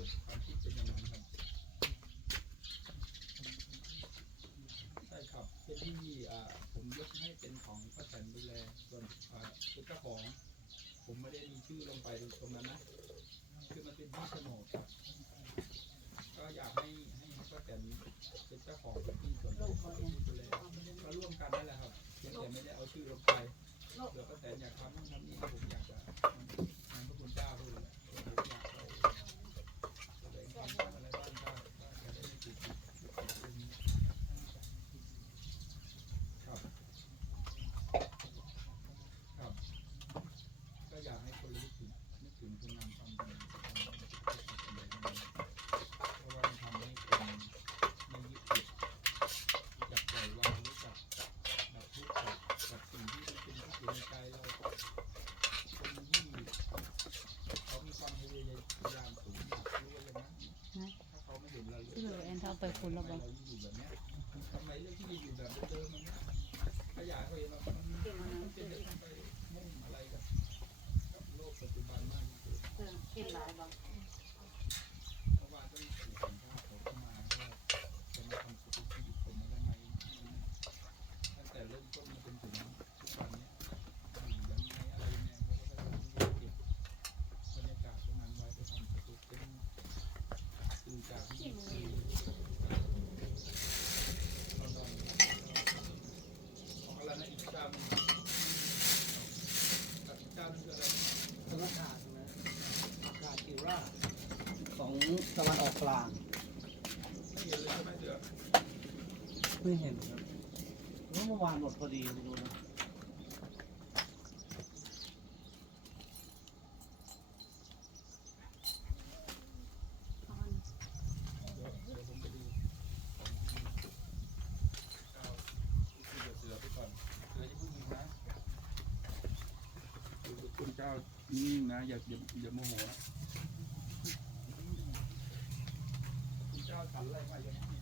กิดความคิดเป็นอย่างนั้นครับใช่ครับเป็นที่อ่าผมยกให้เป็นของป้าแตนดูแลส่วนเป็นเจ้าของ ผมไม่ได้มีชื่อลงไปตรงนั้นนะคือมันเป็นที่โฉนดครับก็อยากให้ให้ป้าแตนเป็นเจ้าของพื้นที่ส่วนตัวเขาเป็นผู้ดูแลก็ร่วมกันนั่นแหละครับเพียงแต่ไม่ได้เอาชื่อลงไปเดี๋ยวป้าแตนอยากทำนู่นทำนี่ผมอยากจะทำพระคุณเจ้าด้วยแหละผมอยากเอาแสดงความคิดอะไรบ้างก็ก็จะได้ไม่ติดติดติดติดตรงนี้ครับ ครับ ก็อยากให้คนรู้ถึงนึกถึงคุณงามความดีของพระพุทธเจ้าเพราะว่ามันทำให้คนไม่ยึดติดรู้จักปล่อยวางรู้จักดับทุกข์กับกับสิ่งที่มันเป็นทุกข์อยู่ในใจเราคนที่เขามีความพยายามสูงอยากรู้ว่าอย่างนั้นถ้าเขาไม่เห็นเราเลย ที่เหลือแอนเท่า ไปคุณแล้วบอยู่แบบเนี้ยทำไมเรื่องที่อยู่แบบเดิมมันขยายไปเรามันมันเป็นเรื่องไปมุ่งอะไรกับกับโลกปัจจุบันมากที่สุด เห็นหลายบ่ เพราะว่าต้องถูกสัมภาษณ์เขาเข้ามาว่าจะมาทำสุขชีวิตผมอะไรไหมตั้งแต่เริ่มต้นมาจนถึงทุกวันเนี้ยอยู่ยังไงอะไรยังไงเขาก็ต้องเก็บบรรยากาศตรงนั้นไว้ไปทำสุขเป็นสื่อจากที่สื่อลอนดอนของอะไรนะอีกเจ้าหนึงกับอีกเจ้าหนึงคืออะไร ธนาคารนะธนาคารคิวราของตะวันออกกลาง ไม่เห็นเลยใช่ไหมเสือ ไม่เห็นครับเมื่อวานหมดพอดีเดี๋ยวเดี๋ยวผมไปดูเอาคุยกับเสือไปก่อนเสืออย่าเพิ่งยิงนะคุยบคุณเจ้านิ่งนะ อย่าอย่าอย่าโมโหนะคุณเจ้าฉันอะไรมาอย่างนี้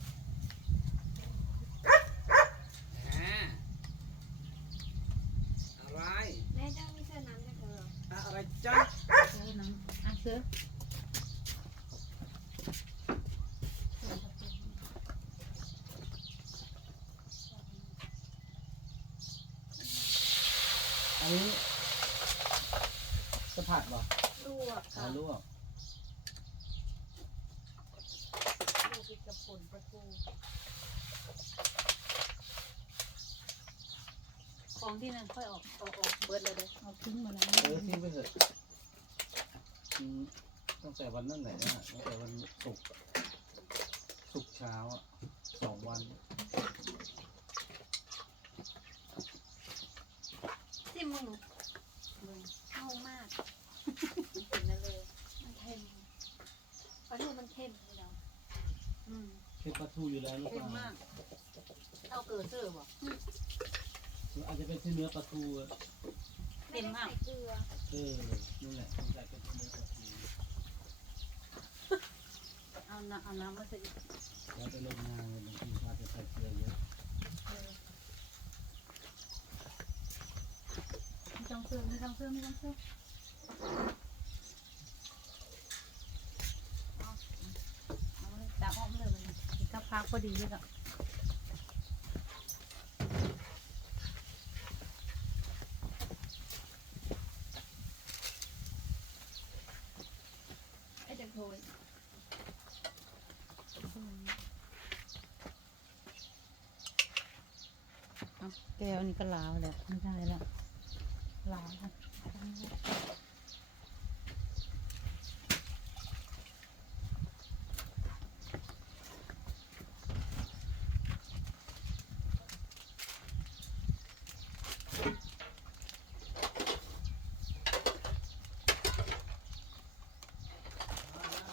อะไร แม่เจ้าม่เอน้ำจากเธออะไรจ๊ะเสื้อน้ำอะเสื้ออันนี้สะผัดเหรอลวกอ๋อค่ะลวกลวกพริกกระป่นปลาทู ของที่นั่นค่อยออกออกออกเบิดเลยเด้อเอาทิ้งมาแล้วเออทิ้งไปเถอะอืมตั้งแต่วันนั้นไหนนะตั้งแต่วันศุกร์ศุกร์เช้าอะสองวันสิมึงมึงเข้ามากมันเป็นนั่นเลย มันเค็มปลาทูมันเค็มเลยเนาะอืมเค็มปลาทูอยู่แล้วหรือเค็มล่า มากเอาเกลือเสือบ่ อาจจะเป็นที่เนื้อปลาทูอะไม่ได้ใส่เกลือเออนั่นแหละสงสัยเป็นที่เนื้อปลาทูเอาน้ำเอาน้ำมาใส่อีกแล้วไปลงงานลยบางทีอาจจะใส่เกลือเยอะไม่ต้องเสื้อไม่ต้องเสื้อไม่ต้องเสื้อเอาเอาเลยตาอ้อมเลยมันอีกสักพักพอดีเลยอะ ไอ้จังโทย เอา แก้วนี่ก็ลาวแล้วไม่ได้แล้วลาวแล้ว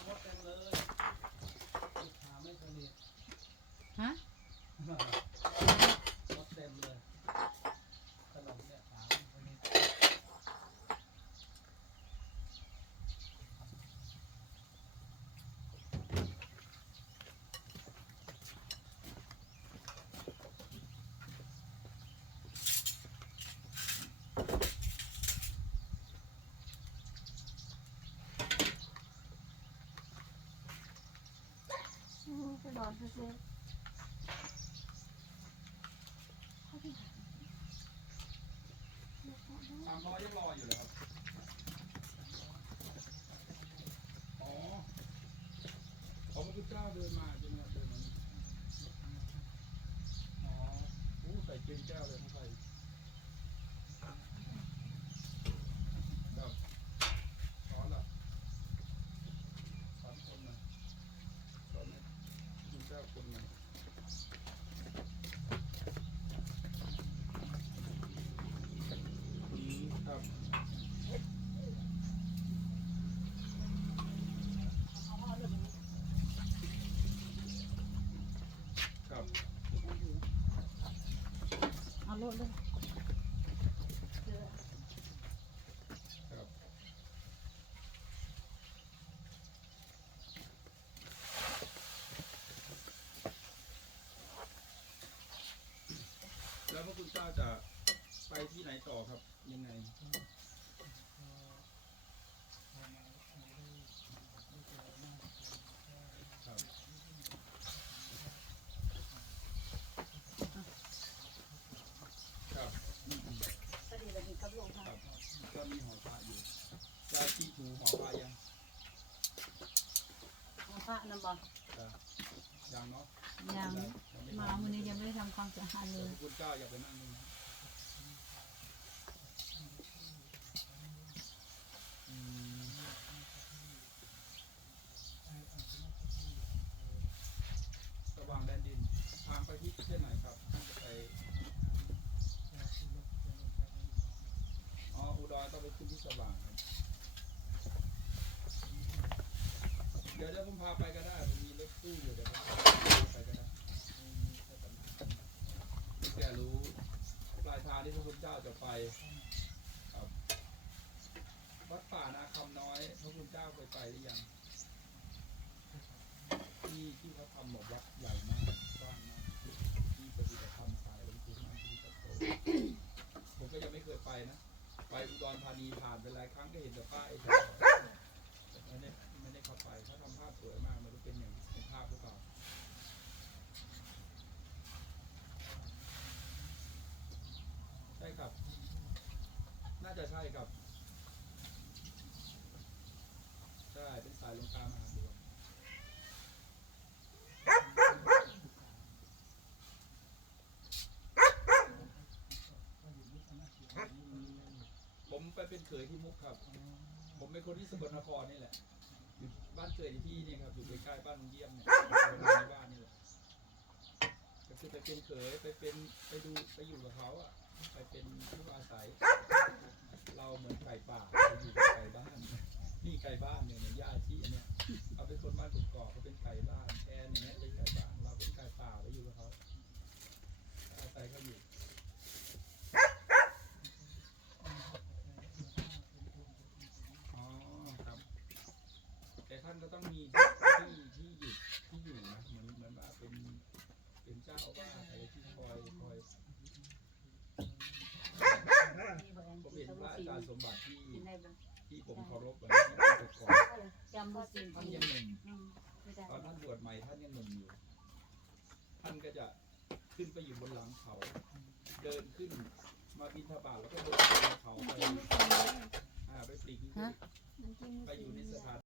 รถเต็มเลยลูกค้าไม่สนิท ฮะ รถเต็มเลยขนมเนี่ยขายไม่สนิท บอลซื้อเขาที่หาสามร้อยยังรออยู่เลยครับอ๋อขอพระพุทธเจ้าเดินมาใช่ไหมครับเดินมานี่อ๋ออู้ใส่เกงแก้วเลยเขาใส่ครับสอนเหรอสอนคนหน่อยสอนให้พระพุทธ เจ้าคนหน่อยอืมครับเอาโลดเลย ครับ แล้วพระคุณ เจ้าจะไปที่ไหนต่อครับ ยังไง ครับครับอืมอืมพอดีเรามีกับหลวงคค่ะรับก็มีหอพระอยู่ได้ที่ถูหอพระยังเอาพระนำบอกจ้ะยังเนาะยังยังไม่มาวันนี้ยังไม่ได้ทำความสะอาดเลยวยพระคุณเจ้าอย่าไปนั่งนี่นะว่างแดนดินทางไปที่เส้นไหนครับท่านจะไปอ๋ออุดรต้องไปขึ้นที่สว่างครับเดี๋ยวเดี๋ยวผมพาไปก็ได้ผมมีรถตู้อยู่เดี๋ยวผมพาไปก็ได้ไม่ไม่ใช่ปัญหาที่แกรู้ปลาย ที่พระพุทธเจ้าจะไปครับวัดป่านาคำน้อย พระพุทธเจ้าเคยไปหรือยังที่ที่เขาทำแบบวัดใหญ่มากกว้างมากที่ปฏิบัติธรรมสายหลวงปู่มั่นที่ตะโตผมก็ยังไม่เคยไปนะไปอุดรธานีผ่านไปหลายครั้งก็เห็นแต่ป้ายแต่ไม่ได้ไม่ได้เข้าไปเขาทำภาพสวยมากไม่รู้เป็นอย่างในภาพหรือเปล่า ใช่ครับ น่าจะใช่ครับ ใช่ เป็นสายหลวงตามหาบัวผมไป เป็นเขยที่มุกครับ ผมเป็นคนที่สกลนครนี่แหละอยู่บ้านเกิดอยู่ที่นี่ครับ อยู่ใกล้ๆบ้านลุงเยี่ยมเนี่ยอยู่ในบ้านนี่แหละก็คือไปเป็นเขยไปเป็นไปดูไปอยู่กับเขาอะ ไปเป็นผู้อาศัย เราเหมือนไก่ป่าไปอยู่กับไก่บ้าน นี่ไก่บ้านเนี่ยเหมือนย่าชีอันเนี่ยเขาเป็นคนบ้านกกอกเขาเป็นไก่บ้านแอนอย่างเงี้ยเป็นไก่บ้าน เราเป็นไก่ป่าไปอยู่กับเขาอาศัยเขาอยู่อ๋อครับแต่ท่านก็ต้องมีที่ที่หยุดที่อยู่นะเหมือนเหมือนว่าเป็นเป็นเจ้าอาวาสอะไรที่คอยคอยผมเห็นพระอาจารย์สมบัติที่ที่ผมเคารพวันที่านปกครองจำบ่สิ่งท่านยังหนุ่มตอนท่านบวชใหม่ท่านยังหนุ่มอยู่ ท่านก็จะขึ้นไปอยู่บนหลังเขา เดินขึ้นมาบินทบาทแล้วก็เดินขึ้นเขาไปไปปลีกไปอยู่ในสถาน